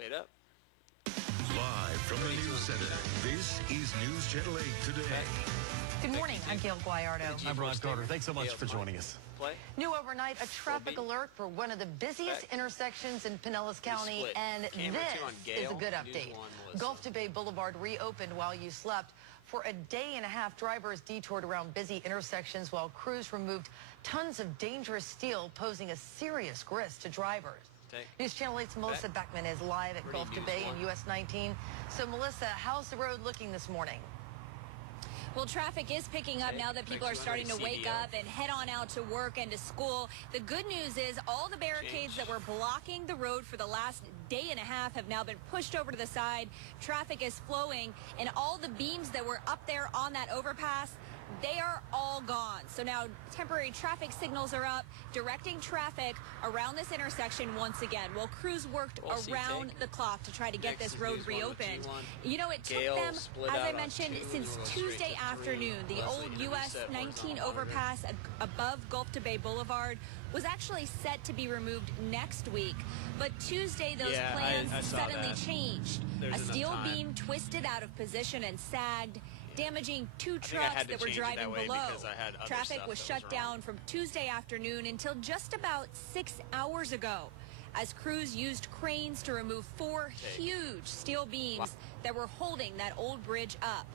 Fade up. Live from the News Center, this is News Channel 8 Today. Good morning. I'm Gail Guayardo. I'm Ron Carter. Thanks so much for joining us. New overnight, a traffic alert for one of the busiest intersections in Pinellas County, and this is a good update. Gulf to Bay Boulevard reopened while you slept. For a day and a half, drivers detoured around busy intersections while crews removed tons of dangerous steel, posing a serious risk to drivers. News Channel 8's Melissa Beckman is live at Gulf to Bay and US 19. So, Melissa, how's the road looking this morning? Well, traffic is picking up now that people are starting to wake up and head on out to work and to school. The good news is all the barricades that were blocking the road for the last day and a half have now been pushed over to the side. Traffic is flowing, and all the beams that were up there on that overpass, they are all gone. So now temporary traffic signals are up, directing traffic around this intersection once again. Well, crews worked around the clock to try to get this road reopened. You know, it took them, as I mentioned, since Tuesday afternoon. The old US 19 overpass above Gulf to Bay Boulevard was actually set to be removed next week. But Tuesday, those plans suddenly changed. A steel beam twisted out of position and sagged, damaging two trucks that were driving below. Traffic was shut down from Tuesday afternoon until just about 6 hours ago, as crews used cranes to remove 4 huge steel beams that were holding that old bridge up.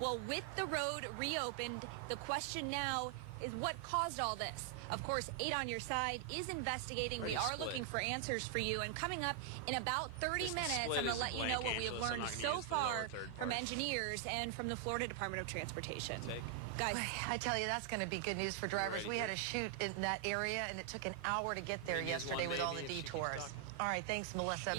Well, with the road reopened, the question now is what caused all this. Of course, 8 on Your Side is investigating. We are looking for answers for you. And coming up in about 30 minutes, I'm going to let you know what we have learned so far from engineers and from the Florida Department of Transportation. Guys, I tell you, that's going to be good news for drivers. We had a shoot in that area, and it took an hour to get there yesterday with all the detours. All right, thanks, Melissa.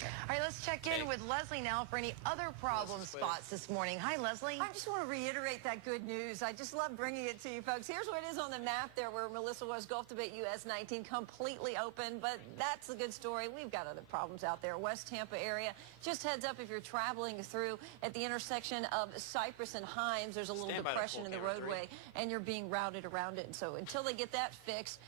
All right, let's check in with Leslie now for any other problem spots this morning. Hi, Leslie. I just want to reiterate that good news. I just love bringing it to you folks. Here's what it is on the map there where Melissa was. Gulf to Bay US 19 completely open, but that's a good story. We've got other problems out there. West Tampa area. Just heads up if you're traveling through at the intersection of Cypress and Himes. There's a little depression in the roadway, and you're being routed around it. And so until they get that fixed,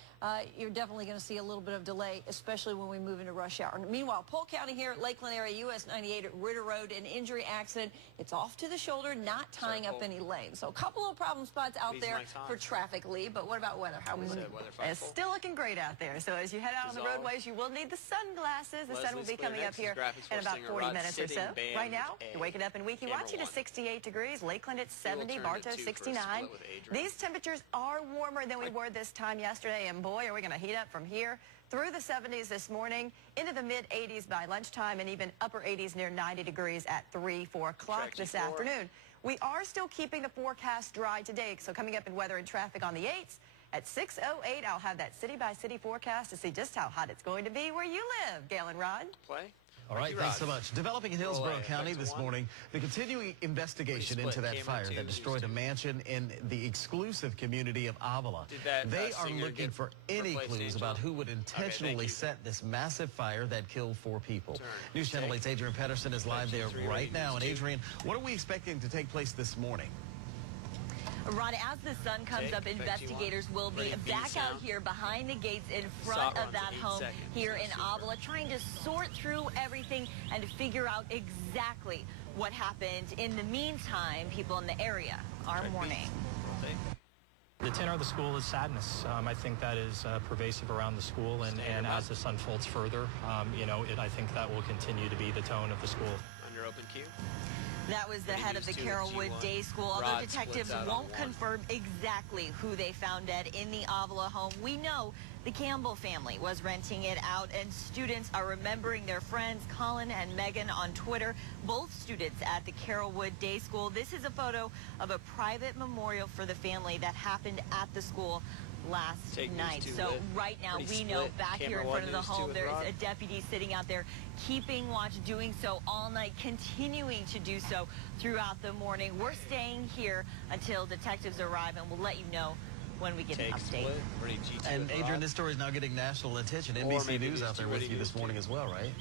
you're definitely going to see a little bit of delay, especially when we move into rush hour. And meanwhile, Polk County here at Lakeland area, US 98 at Ritter Road, an injury accident. It's off to the shoulder, not tying up any lanes. So a couple of problem spots out there for traffic, Lee. But what about weather? How are we looking? It's still looking great out there. So as you head out on the roadways, you will need the sunglasses. The sun will be coming up here in about 40 minutes or so. Right now, you're waking up in Weeki Wachee to 68 degrees. Lakeland at 70, Bartow 69. These temperatures are warmer than we were this time yesterday, and boy, are we going to heat up from here through the 70s this morning, into the mid-80s by lunchtime, and even upper 80s near 90 degrees at 3, 4 o'clock this afternoon. We are still keeping the forecast dry today, so coming up in weather and traffic on the 8s at 6:08, I'll have that city-by-city forecast to see just how hot it's going to be where you live. Gail and Rod. All right, thanks so much. Developing in Hillsborough County this morning, the continuing investigation into that fire that destroyed a mansion in the exclusive community of Avila. They are looking for any clues about who would intentionally set this massive fire that killed 4 people. News Channel 8's Adrian Pedersen is live there right now. And Adrian, what are we expecting to take place this morning? Ron, as the sun comes up, investigators will be back out here behind the gates in front of that home here in Avila, trying to sort through everything and to figure out exactly what happened. In the meantime, people in the area are mourning. The tenor of the school is sadness. I think that is pervasive around the school, and as this unfolds further, you know, I think that will continue to be the tone of the school. Under open queue. That was the head of the Carrollwood Day School. Although detectives won't confirm exactly who they found dead in the Avila home, we know the Campbell family was renting it out, and students are remembering their friends, Colin and Megan, on Twitter. Both students at the Carrollwood Day School. This is a photo of a private memorial for the family that happened at the school last night. So right now we know back here in front of the home there is a deputy sitting out there keeping watch, doing so all night, continuing to do so throughout the morning. We're staying here until detectives arrive, and we'll let you know when we get an update. And Adrian, this story is now getting national attention. NBC News out there with you this morning as well, right?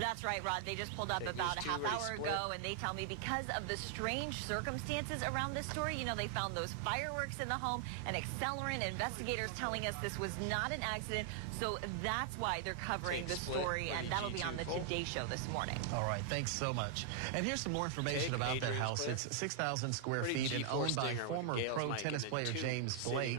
That's right, Rod. They just pulled up about a half hour ago, and they tell me because of the strange circumstances around this story, you know, they found those fireworks in the home, an accelerant. Investigators telling us this was not an accident, so that's why they're covering the story, and that'll be on the Today Show this morning. All right, thanks so much. And here's some more information about their house. It's 6,000 square feet and owned by former pro tennis player James Blake.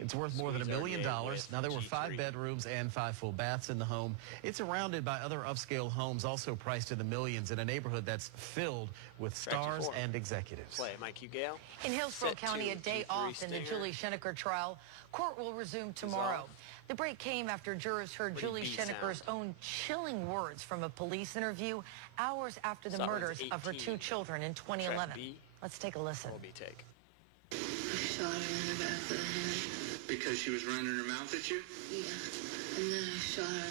It's worth more than $1 million. Now, there were 5 bedrooms and 5 full baths in the home. It's surrounded by other upscale homes, also priced in the millions, in a neighborhood that's filled with stars and executives. Play, Mike Hugale. In Hillsborough County, a day off in the Julie Schenecker trial. Court will resume tomorrow. The break came after jurors heard Julie Schenecker's own chilling words from a police interview hours after the murders of her 2 children in 2011. Let's take a listen. I shot her in the back of the head. Because she was running her mouth at you? Yeah. And then I shot her,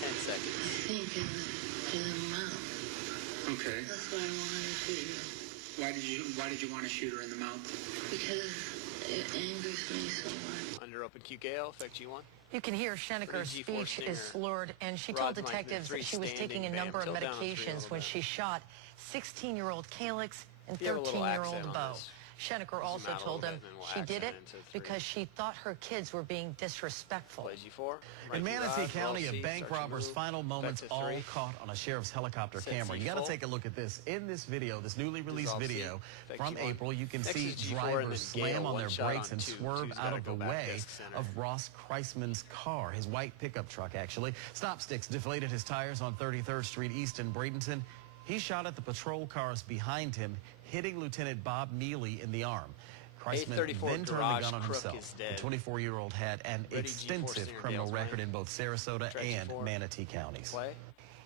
10 seconds. I think, in the mouth. Okay. That's what I wanted to do. Why did you want to shoot her in the mouth? Because it angers me so much. Under open Q Gale, effect G1. You can hear Schenecker's speech is slurred, and she told detectives that she was taking a number of medications when she shot 16-year-old Calix and 13-year-old Bo. Schenecker also told him she did it because she thought her kids were being disrespectful. In Manatee County, a bank robber's final moments all caught on a sheriff's helicopter camera. You got to take a look at this. In this video, this newly released video from April, you can see drivers slam on their brakes and swerve out of the way of Ross Kreisman's car, his white pickup truck, actually. Stop sticks deflated his tires on 33rd Street East in Bradenton. He shot at the patrol cars behind him, hitting Lieutenant Bob Mealy in the arm. Kreisman then turned the gun on himself. The 24-year-old had an extensive criminal record in both Sarasota and Manatee counties.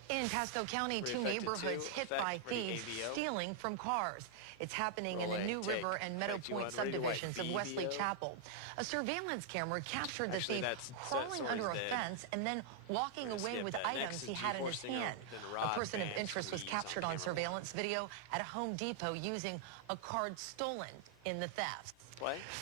In Pasco County, 2 neighborhoods hit by thieves stealing from cars. It's happening in the New River and Meadow Point subdivisions of Wesley Chapel. A surveillance camera captured the thief crawling under a fence and then walking away with items he had in his hand. A person of interest was captured on surveillance video at a Home Depot using a card stolen in the theft.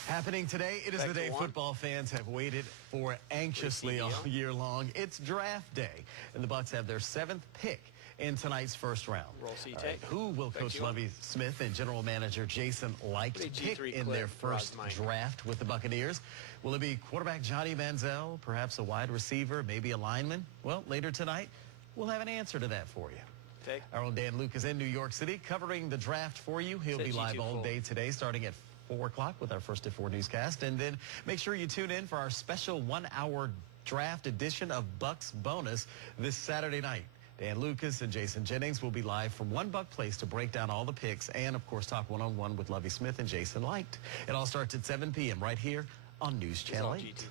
Happening today, it is the day football fans have waited for anxiously all year long. It's draft day, and the Bucs have their 7th pick in tonight's first round. Right, who will Coach Lovie Smith and General Manager Jason Licht pick in their first draft with the Buccaneers? Will it be quarterback Johnny Manziel, perhaps a wide receiver, maybe a lineman? Well, later tonight, we'll have an answer to that for you. Our own Dan Luke is in New York City covering the draft for you. He'll be live all day today, starting at 4 o'clock with our First at 4 newscast. And then make sure you tune in for our special 1-hour draft edition of Bucks Bonus this Saturday night. Dan Lucas and Jason Jennings will be live from One Buck Place to break down all the picks and, of course, talk one-on-one with Lovie Smith and Jason Licht. It all starts at 7 p.m. right here on News Channel 8.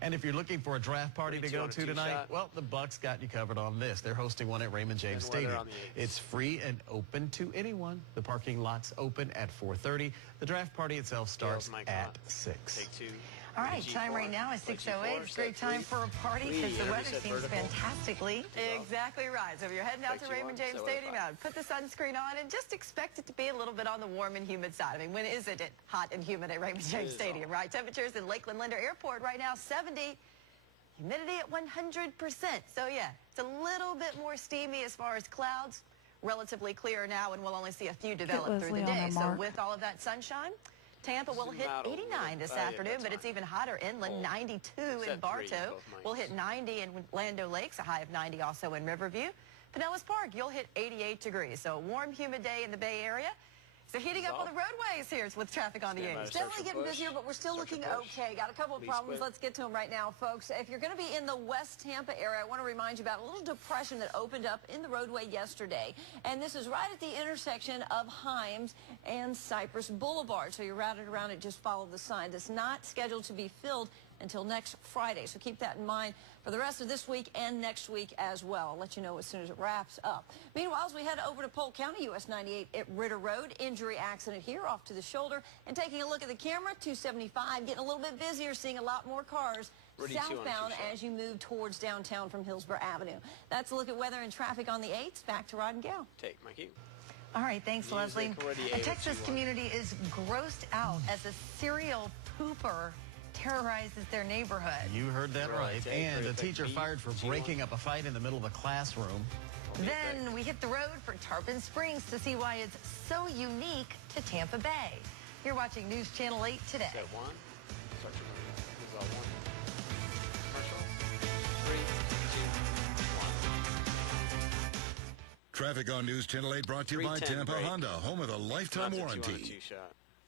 And if you're looking for a draft party to go to tonight, well, the Bucks got you covered on this. They're hosting one at Raymond James Stadium. It's free and open to anyone. The parking lot's open at 4:30. The draft party itself starts at 6. All right, time right now is 6:08. It's a great time for a party because the weather seems fantastically. Exactly right. So if you're heading out to Raymond James Stadium, put the sunscreen on and just expect it to be a little bit on the warm and humid side. I mean, when isn't it hot and humid at Raymond James Stadium, right? Temperatures in Lakeland Linder Airport right now, 70. Humidity at 100%. So, yeah, it's a little bit more steamy as far as clouds. Relatively clear now, and we'll only see a few develop through the day. So with all of that sunshine, Tampa will hit 89 this afternoon, but it's even hotter inland, 92 in Bartow. We'll hit 90 in Land O'Lakes, a high of 90 also in Riverview. Pinellas Park, you'll hit 88 degrees. So a warm, humid day in the Bay Area. So heating up on the roadways here with traffic on the 8s. Definitely getting busier, but we're still looking okay. Got a couple of problems. Let's get to them right now, folks. If you're going to be in the West Tampa area, I want to remind you about a little depression that opened up in the roadway yesterday. And this is right at the intersection of Himes and Cypress Boulevard. So you're routed around it, just follow the sign. It's not scheduled to be filled until next Friday. So keep that in mind for the rest of this week and next week as well. I'll let you know as soon as it wraps up. Meanwhile, as we head over to Polk County, US 98 at Ritter Road, injury accident here off to the shoulder. And taking a look at the camera, 275, getting a little bit busier, seeing a lot more cars southbound as you move towards downtown from Hillsborough Avenue. That's a look at weather and traffic on the 8s. Back to Rod and Gal. Take Mikey. All right, thanks, Leslie. A Texas community is grossed out as a serial pooper terrorizes their neighborhood. You heard that right. And a teacher fired for breaking up a fight in the middle of a classroom. Then we hit the road for Tarpon Springs to see why it's so unique to Tampa Bay. You're watching News Channel 8 today. Set one. Start your one. Commercial. 3, 2, 1. Traffic on News Channel 8 brought to you by Tampa break. Honda, home of a lifetime warranty. Two-shot.